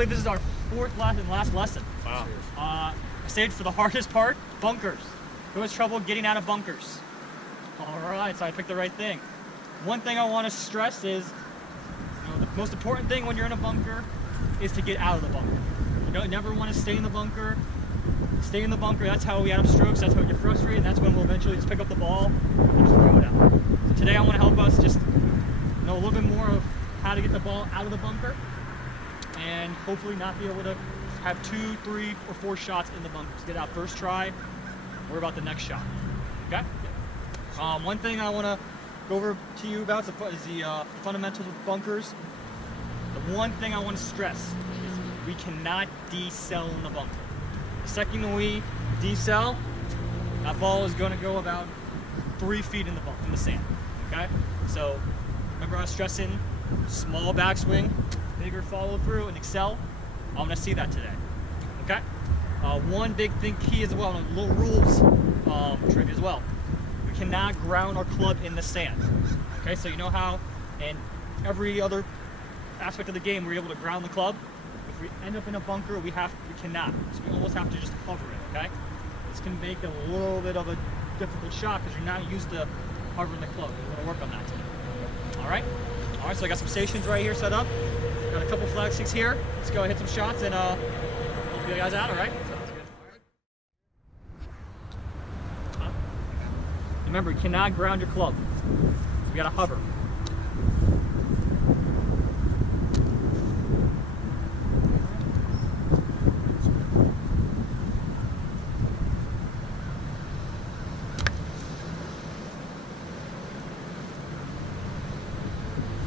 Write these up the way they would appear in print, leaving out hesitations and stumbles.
believe this is our fourth and last lesson. Wow. I saved for the hardest part, bunkers. Who has trouble getting out of bunkers? All right, so I picked the right thing. One thing I want to stress is, the most important thing when you're in a bunker is to get out of the bunker. You don't never want to stay in the bunker. Stay in the bunker, that's how we add up strokes, that's how we get frustrated, and that's when we'll eventually just pick up the ball and just throw it out. So today I want to help us just know a little bit more of how to get the ball out of the bunker and hopefully not be able to have 2, 3, or 4 shots in the bunker. Just get out first try, worry about the next shot. Okay? One thing I want to go over to you about is the fundamentals of bunkers. The one thing I want to stress is we cannot decel in the bunker. The second we decel, that ball is going to go about 3 feet in the sand. Okay? So remember I was stressing small backswing, bigger follow through, and excel. I'm going to see that today. Okay? One big thing key as well, and a little rules trick as well. We cannot ground our club in the sand. Okay, so you know how in every other aspect of the game we're able to ground the club. If we end up in a bunker, we cannot. So we almost have to just hover it. Okay, this can make it a little bit of a difficult shot because you're not used to hovering the club. We're going to work on that today. All right. So I got some stations right here set up. Got a couple flag sticks here. Let's go hit some shots and help you guys out. All right. Remember, you cannot ground your club. So we gotta hover.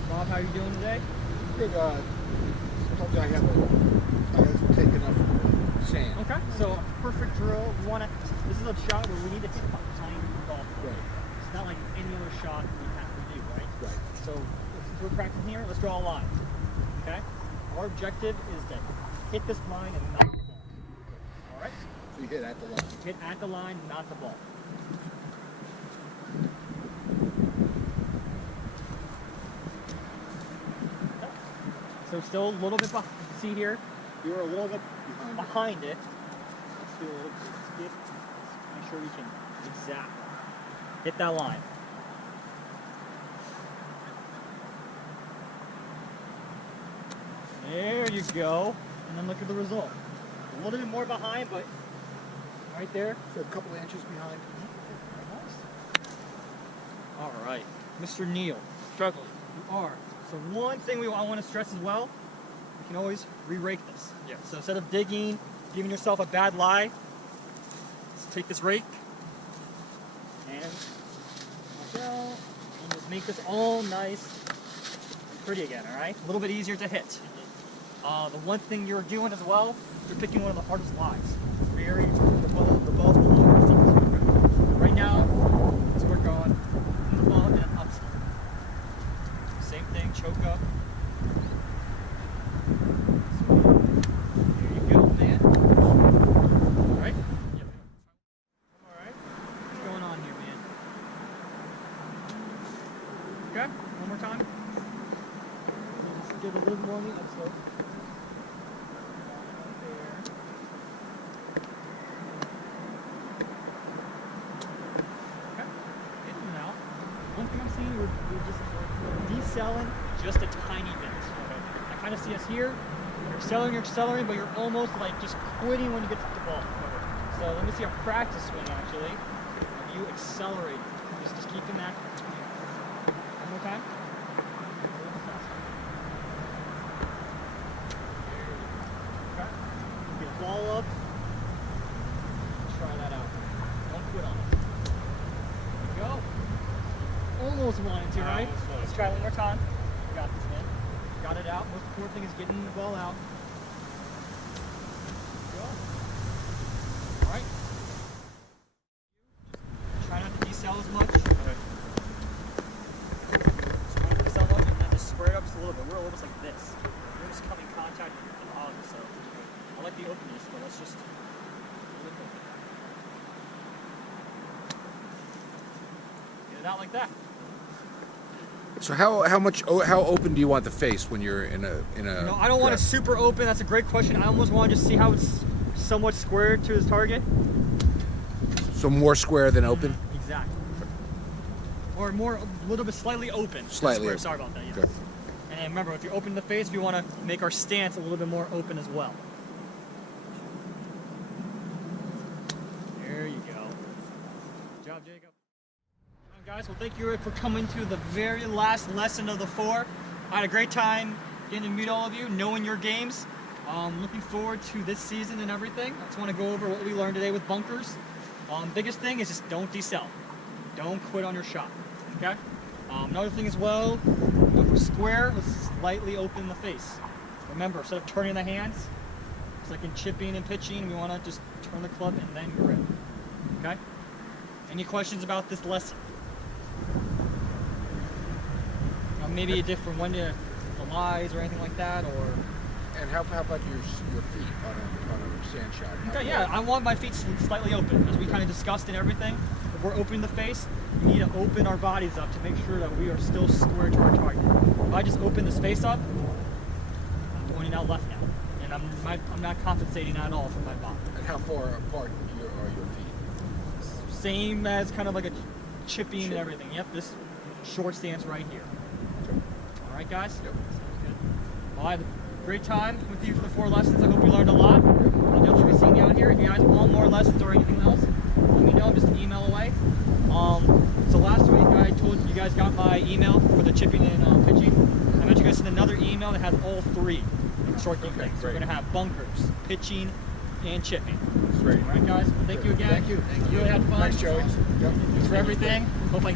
Bob, how are you doing today? Good. Sometimes I have to take enough sand. Okay. So a perfect drill. This is a shot where we need to hit behind the golf ball. Right. It's not like any other shot we have to do, right? Right. So since we're practicing here, let's draw a line. Okay? Our objective is to hit this line and not the ball. Alright? So you hit at the line. Hit at the line, not the ball. Okay. So still a little bit behind. See here? You're a little bit behind it. Let's do a little skip. Make sure we can exactly hit that line. There you go. And then look at the result. A little bit more behind, but right there. So a couple of inches behind. All right, Mr. Neal, struggling. You are. So one thing I want to stress as well, you can always re-rake this. Yeah. So instead of digging, giving yourself a bad lie, let's take this rake and just make this all nice and pretty again, all right? A little bit easier to hit. The one thing you're doing as well, you're picking one of the hardest lies. Very the ball below your feet. Right now, let's work on the ball and an upswing. Same thing, choke up. There you go, man. All right? Yep. All right. What's going on here, man? Okay, one more time. Just give a little more on the upslope. One thing I'm seeing, we're just decelling just a tiny bit. I kind of see us here. You're accelerating, but you're almost like just quitting when you get to the ball. So let me see a practice swing actually of you accelerating. Just keeping that. One more time. Okay. Get a ball up. Try that out. Don't quit on it. There you go. Almost wanted to, right? Let's try one more time. You got this, man. Got it out. Most important thing is getting the ball out. Go. All right. Just try not to decel as much. Okay. Just try not to decel much, and then just square it up just a little bit. We're almost like this. We're just coming in contact with the hog, so I like the openness, but let's just look open. Get it out like that. So how open do you want the face when you're in a No, I don't want it super open. That's a great question. I almost want to just see how it's somewhat square to his target. So more square than open? Exactly. Or more, a little bit slightly open. Slightly square. open. Sorry about that. Yes. Good. And then remember, if you open the face, we want to make our stance a little bit more open as well. There you go. Good job, Jacob. All right, guys, well, thank you for coming to the very last lesson of the 4. I had a great time getting to meet all of you, knowing your games. Looking forward to this season and everything. I just want to go over what we learned today with bunkers. Biggest thing is just don't decel. Don't quit on your shot, okay? Another thing as well, if we're square, let's slightly open the face. Remember, instead of turning the hands, it's like in chipping and pitching, we want to just turn the club and then grip, okay? Any questions about this lesson? Maybe a different one to the lies or anything like that, or... And how about your feet on a sand shot? Okay, yeah, I want my feet slightly open, as we kind of discussed and everything. If we're opening the face, we need to open our bodies up to make sure that we are still square to our target. If I just open this face up, I'm pointing out left now, and I'm not compensating at all for my body. And how far apart are your feet? Same as kind of like a chipping and everything. Yep, this short stance right here. All right, guys? Yep. Good. Well, I had a great time with you for the 4 lessons. I hope you learned a lot. I'll definitely be seeing you out here. If you guys want more lessons or anything else, let me know. Just an email away. So last week I told you guys got my email for the chipping and pitching. I meant you guys send another email that has all 3 short game things. So we're going to have bunkers, pitching, and chipping. Great. All right, guys? Well, thank you again. Thank you. Really had fun. Thanks, Joey. Yep. Thanks for everything. Hope I